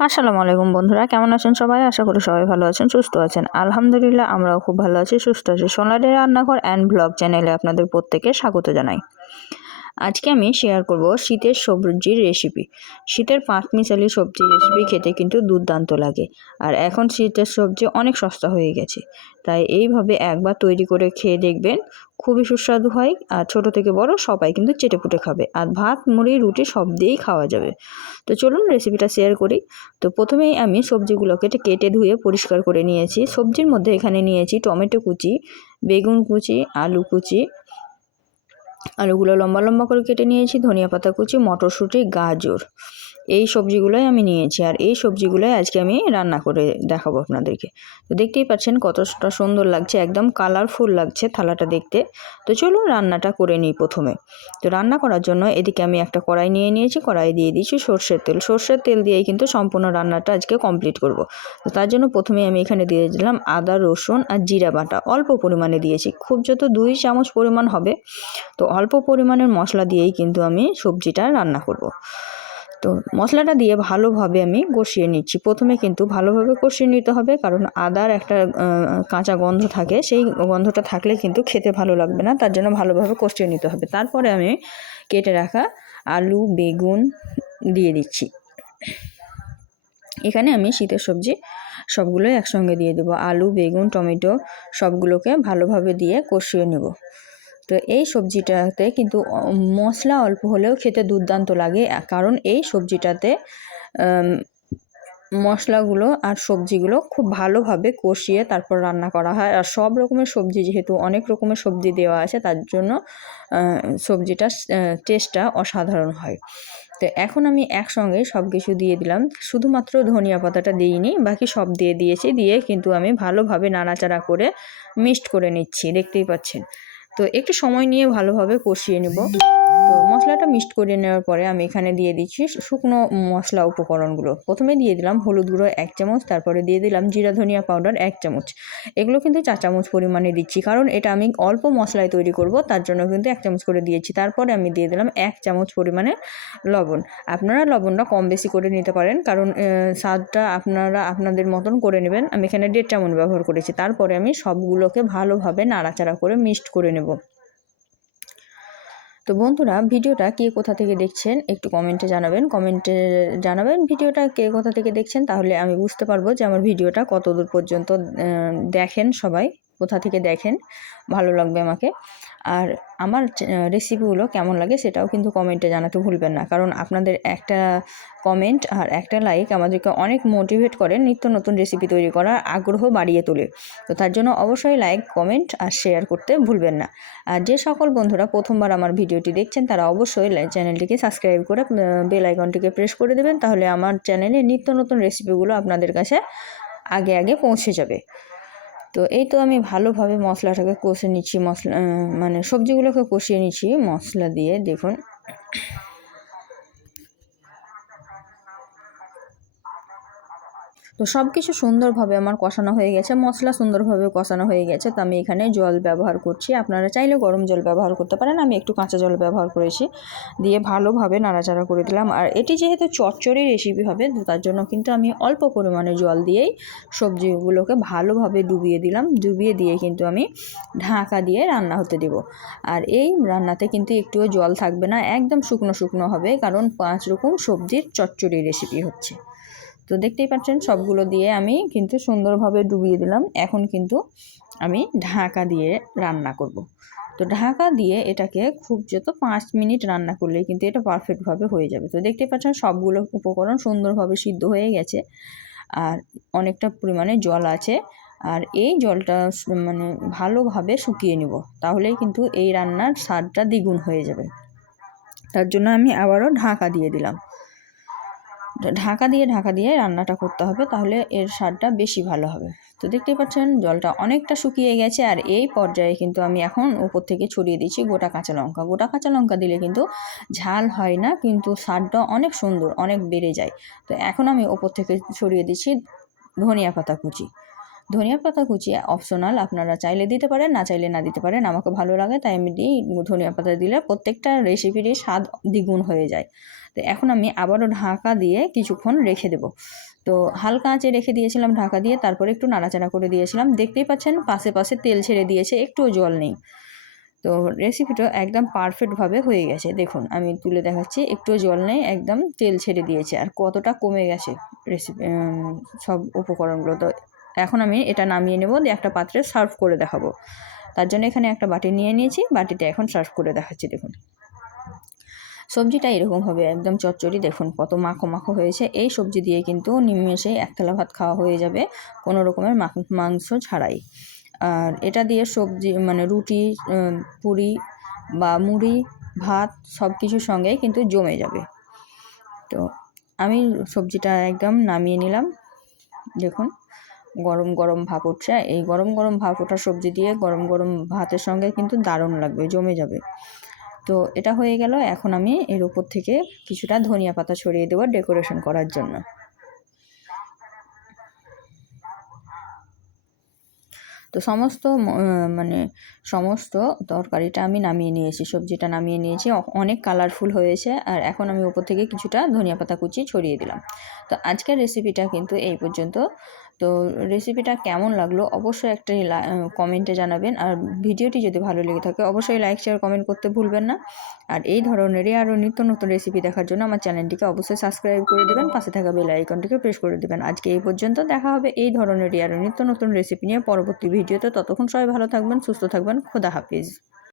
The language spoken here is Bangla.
আসসালামু আলাইকুম বন্ধুরা, কেমন আছেন সবাই? আশা করি সবাই ভালো আছেন, সুস্থ আছেন। আলহামদুলিল্লাহ, আমরাও খুব ভালো আছি, সুস্থ আছি। সোনালি রান্নাঘর অ্যান্ড ব্লগ চ্যানেলে আপনাদের প্রত্যেকে স্বাগত জানাই। আজকে আমি শেয়ার করব শীতের সবজির রেসিপি শীতের পাঁচ মিশালি সবজির রেসিপি খেতে কিন্তু দুর্দান্ত লাগে। আর এখন শীতের সবজি অনেক সস্তা হয়ে গেছে। তাই এইভাবে একবার তৈরি করে খেয়ে দেখবেন, খুবই সুস্বাদু হয়। আর ছোট থেকে বড় সবাই কিন্তু চেটেপুটে খাবে। আর ভাত, মুড়ি, রুটি সব দিয়েই খাওয়া যাবে। তো চলুন রেসিপিটা শেয়ার করি। তো প্রথমেই আমি সবজিগুলোকে কেটে ধুয়ে পরিষ্কার করে নিয়েছি। সবজির মধ্যে এখানে নিয়েছি টমেটো কুচি, বেগুন কুচি, আলু কুচি আলুগুলো লম্বা লম্বা করে কেটে নিয়েছি ধনিয়া পাতা কুচি মটরশুঁটি গাজর। এই সবজিগুলোই আমি নিয়েছি আর এই সবজিগুলোই আজকে আমি রান্না করে দেখাবো আপনাদেরকে। তো দেখতেই পাচ্ছেন কতটা সুন্দর লাগছে, একদম কালারফুল লাগছে থালাটা দেখতে। তো চলুন রান্নাটা করে নিই প্রথমে। তো রান্না করার জন্য এদিকে আমি একটা কড়াই নিয়ে নিয়েছি কড়াই দিয়ে দিয়েছি সর্ষের তেল। সর্ষের তেল দিয়েই কিন্তু সম্পূর্ণ রান্নাটা আজকে কমপ্লিট করব। তো তার জন্য প্রথমে আমি এখানে দিয়ে দিলাম আদা, রসুন আর জিরা বাটা। অল্প পরিমাণে দিয়েছি। খুব যত দুই চামচ পরিমাণ হবে, তো অল্প পরিমাণের মশলা দিয়েই কিন্তু আমি সবজিটা রান্না করব। তো মশলাটা দিয়ে ভালোভাবে আমি কষিয়ে নিচ্ছি। প্রথমে কিন্তু ভালোভাবে কষিয়ে নিতে হবে, কারণ আদার একটা কাঁচা গন্ধ থাকে। সেই গন্ধটা থাকলে কিন্তু খেতে ভালো লাগবে না, তার জন্য ভালোভাবে কষিয়ে নিতে হবে। তারপরে আমি কেটে রাখা আলু, বেগুন দিয়ে দিচ্ছি। এখানে আমি শীতের সবজি সবগুলোই একসঙ্গে দিয়ে দেবো। আলু, বেগুন, টমেটো সবগুলোকে ভালোভাবে দিয়ে কষিয়ে নেব। তো এই সবজিটাতে কিন্তু মশলা অল্প হলেও খেতে দুর্দান্ত লাগে। কারণ এই সবজিটাতে মশলাগুলো আর সবজিগুলো খুব ভালোভাবে কষিয়ে তারপর রান্না করা হয়। আর সব রকমের সবজি যেহেতু অনেক রকমের সবজি দেওয়া আছে, তার জন্য সবজিটার টেস্টটা অসাধারণ হয়। তো এখন আমি একসঙ্গে সব কিছু দিয়ে দিলাম। শুধুমাত্র ধনিয়া পাতাটা দিইনি, বাকি সব দিয়ে দিয়েছি। দিয়ে কিন্তু আমি ভালোভাবে নাড়াচাড়া করে মিক্সড করে নিচ্ছি। দেখতেই পাচ্ছেন। তো একটু সময় নিয়ে ভালোভাবে কষিয়ে নেব। তো মশলাটা মিক্সড করে নেওয়ার পরে আমি এখানে দিয়ে দিচ্ছি শুকনো মশলা উপকরণগুলো। প্রথমে দিয়ে দিলাম হলুদ গুঁড়ো এক চামচ, তারপরে দিয়ে দিলাম জিরা ধনিয়া পাউডার এক চামচ। এগুলো কিন্তু চার চামচ পরিমাণে দিচ্ছি, কারণ এটা আমি অল্প মশলায় তৈরি করব, তার জন্য কিন্তু এক চামচ করে দিয়েছি। তারপরে আমি দিয়ে দিলাম এক চামচ পরিমাণে লবণ। আপনারা লবণটা কম বেশি করে নিতে পারেন, কারণ স্বাদটা আপনারা আপনাদের মতন করে নেবেন। আমি এখানে দেড় চামচ ব্যবহার করেছি, তারপরে আমি সবগুলোকে ভালোভাবে নাড়াচাড়া করে মিক্সড করে নেব। তো বন্ধুরা, ভিডিওটা কে কোথা থেকে দেখছেন একটু কমেন্টে জানাবেন। কমেন্টে জানাবেন ভিডিওটা কে কোথা থেকে দেখছেন তাহলে আমি বুঝতে পারব যে আমার ভিডিওটা কতদূর পর্যন্ত দেখেন সবাই, কোথা থেকে দেখেন, ভালো লাগবে আমাকে। আর আমার রেসিপিগুলো কেমন লাগে সেটাও কিন্তু কমেন্টে জানাতে ভুলবেন না। কারণ আপনাদের একটা কমেন্ট আর একটা লাইক আমাদেরকে অনেক মোটিভেট করে নিত্য নতুন রেসিপি তৈরি করার আগ্রহ বাড়িয়ে তোলে। তো তার জন্য অবশ্যই লাইক কমেন্ট আর শেয়ার করতে ভুলবেন না। আর যে সকল বন্ধুরা প্রথমবার আমার ভিডিওটি দেখছেন, তারা অবশ্যই চ্যানেলটিকে সাবস্ক্রাইব করে বেল আইকনটিকে প্রেস করে দেবেন, তাহলে আমার চ্যানেলে নিত্য নতুন রেসিপিগুলো আপনাদের কাছে আগে আগে পৌঁছে যাবে। তো এই তো আমি ভালোভাবে মশলাটাকে কষে নিচ্ছি, মশলা মানে সবজিগুলোকে কষিয়ে নিচ্ছি মশলা দিয়ে, দেখুন। তো সব কিছু সুন্দরভাবে আমার কষানো হয়ে গেছে। মশলা সুন্দরভাবে কষানো হয়ে গেছে। তো আমি এখানে জল ব্যবহার করছি। আপনারা চাইলে গরম জল ব্যবহার করতে পারেন। আমি একটু কাঁচা জল ব্যবহার করেছি। দিয়ে ভালোভাবে নাড়াচাড়া করে দিলাম। আর এটি যেহেতু চচ্চড়ি রেসিপি হবে, তো তার জন্য কিন্তু আমি অল্প পরিমাণে জল দিয়েই সবজিগুলোকে ভালোভাবে ডুবিয়ে দিলাম। ডুবিয়ে দিয়ে কিন্তু আমি ঢাকা দিয়ে রান্না হতে দেব। আর এই রান্নাতে কিন্তু একটুও জল থাকবে না। একদম শুকনো শুকনো হবে, কারণ পাঁচ রকম সবজির চচ্চড়ি রেসিপি হচ্ছে। তো দেখতেই পাচ্ছেন সবগুলো দিয়ে আমি কিন্তু সুন্দরভাবে ডুবিয়ে দিলাম। এখন কিন্তু আমি ঢাকা দিয়ে রান্না করব। তো ঢাকা দিয়ে এটাকে খুব যত পাঁচ মিনিট রান্না করলেই কিন্তু এটা পারফেক্টভাবে হয়ে যাবে। তো দেখতে পাচ্ছেন সবগুলো উপকরণ সুন্দরভাবে সিদ্ধ হয়ে গেছে আর অনেকটা পরিমাণে জল আছে। আর এই জলটা মানে ভালোভাবে শুকিয়ে নেব, তাহলেই কিন্তু এই রান্নার স্বাদটা দ্বিগুণ হয়ে যাবে। তার জন্য আমি আবারও ঢাকা দিয়ে দিলাম। ঢাকা দিয়ে ঢাকা দিয়ে রান্নাটা করতে হবে, তাহলে এর স্বাদটা বেশি ভালো হবে। তো দেখতেই পাচ্ছেন, জলটা অনেকটা শুকিয়ে গেছে, আর এই পর্যায়ে কিন্তু আমি এখন উপর থেকে ছড়িয়ে দিচ্ছি গোটা কাঁচা লঙ্কা। গোটা কাঁচা লঙ্কা দিলে কিন্তু ঝাল হয় না, কিন্তু স্বাদটা অনেক সুন্দর, অনেক বেড়ে যায়। তো এখন আমি ওপর থেকে ছড়িয়ে দিচ্ছি ধনিয়া পাতা কুচি। ধনিয়া পাতা কুচি অপশনাল আপনারা চাইলে দিতে পারেন, না চাইলে না দিতে পারেন, আমাকে ভালো লাগে, তাই আমি দিই, ধনিয়া পাতা দিলে প্রত্যেকটা রেসিপিরই স্বাদ দ্বিগুণ হয়ে যায়। তো এখন আমি আবারও ঢাকা দিয়ে কিছুক্ষণ রেখে দেবো। তো হালকা আঁচে রেখে দিয়েছিলাম ঢাকা দিয়ে, তারপরে একটু নাড়াচাড়া করে দিয়েছিলাম। দেখতেই পাচ্ছেন, পাশে পাশে তেল ছেড়ে দিয়েছে একটুও জল নেই। তো রেসিপিটা একদম পারফেক্টভাবে হয়ে গেছে। দেখুন, আমি তুলে দেখাচ্ছি একটুও জল নেই, একদম তেল ছেড়ে দিয়েছে। আর কতটা কমে গেছে রেসিপি সব উপকরণগুলো। তো এখন আমি এটা নামিয়ে নেব, দিয়ে একটা পাত্রে সার্ভ করে দেখাবো। তার জন্য এখানে একটা বাটি নিয়ে নিয়েছি বাটিতে এখন সার্ভ করে দেখাচ্ছি, দেখুন। সবজিটা এরকম হবে, একদম চচ্চড়ি, দেখুন কত মাখো মাখো হয়েছে। এই সবজি দিয়ে কিন্তু নিমেষে এক থালা ভাত খাওয়া হয়ে যাবে, কোনো রকমের মাংস ছাড়াই। আর এটা দিয়ে সবজি মানে রুটি পুরি বা মুড়ি, ভাত সব কিছুর সঙ্গে কিন্তু জমে যাবে। তো আমি সবজিটা একদম নামিয়ে নিলাম, দেখুন। গরম গরম ভাপ উঠছে। এই গরম গরম ভাপ ওঠা সবজি দিয়ে গরম গরম ভাতের সঙ্গে কিন্তু দারুণ লাগবে, জমে যাবে। তো এটা হয়ে গেল, এখন আমি এর উপর থেকে কিছুটা ধনিয়া পাতা ছড়িয়ে দেবো ডেকোরেশন করার জন্য। তো সমস্ত মানে সমস্ত তরকারিটা আমি নামিয়ে নিয়েছি, সবজিটা নামিয়ে নিয়েছি। অনেক কালারফুল হয়েছে আর এখন আমি উপর থেকে কিছুটা ধনিয়া পাতা কুচি ছড়িয়ে দিলাম। তো আজকের রেসিপিটা কিন্তু এই পর্যন্ত। তো রেসিপিটা কেমন লাগল অবশ্যই একটা কমেন্টে জানাবেন। আর ভিডিওটি যদি ভালো লেগে থাকে অবশ্যই লাইক শেয়ার কমেন্ট করতে ভুলবেন না। আর এই ধরনেরই আরও নিত্য নতুন রেসিপি দেখার জন্য আমার চ্যানেলটিকে অবশ্যই সাবস্ক্রাইব করে দেবেন, পাশে থাকা বেল আইকনটিকে প্রেস করে দেবেন। আজকে এই পর্যন্ত দেখা হবে এই ধরনেরই আরও নিত্য নতুন রেসিপি নিয়ে পরবর্তী ভিডিওতে। ততক্ষণ সবাই ভালো থাকবেন, সুস্থ থাকবেন, খোদা হাফিজ।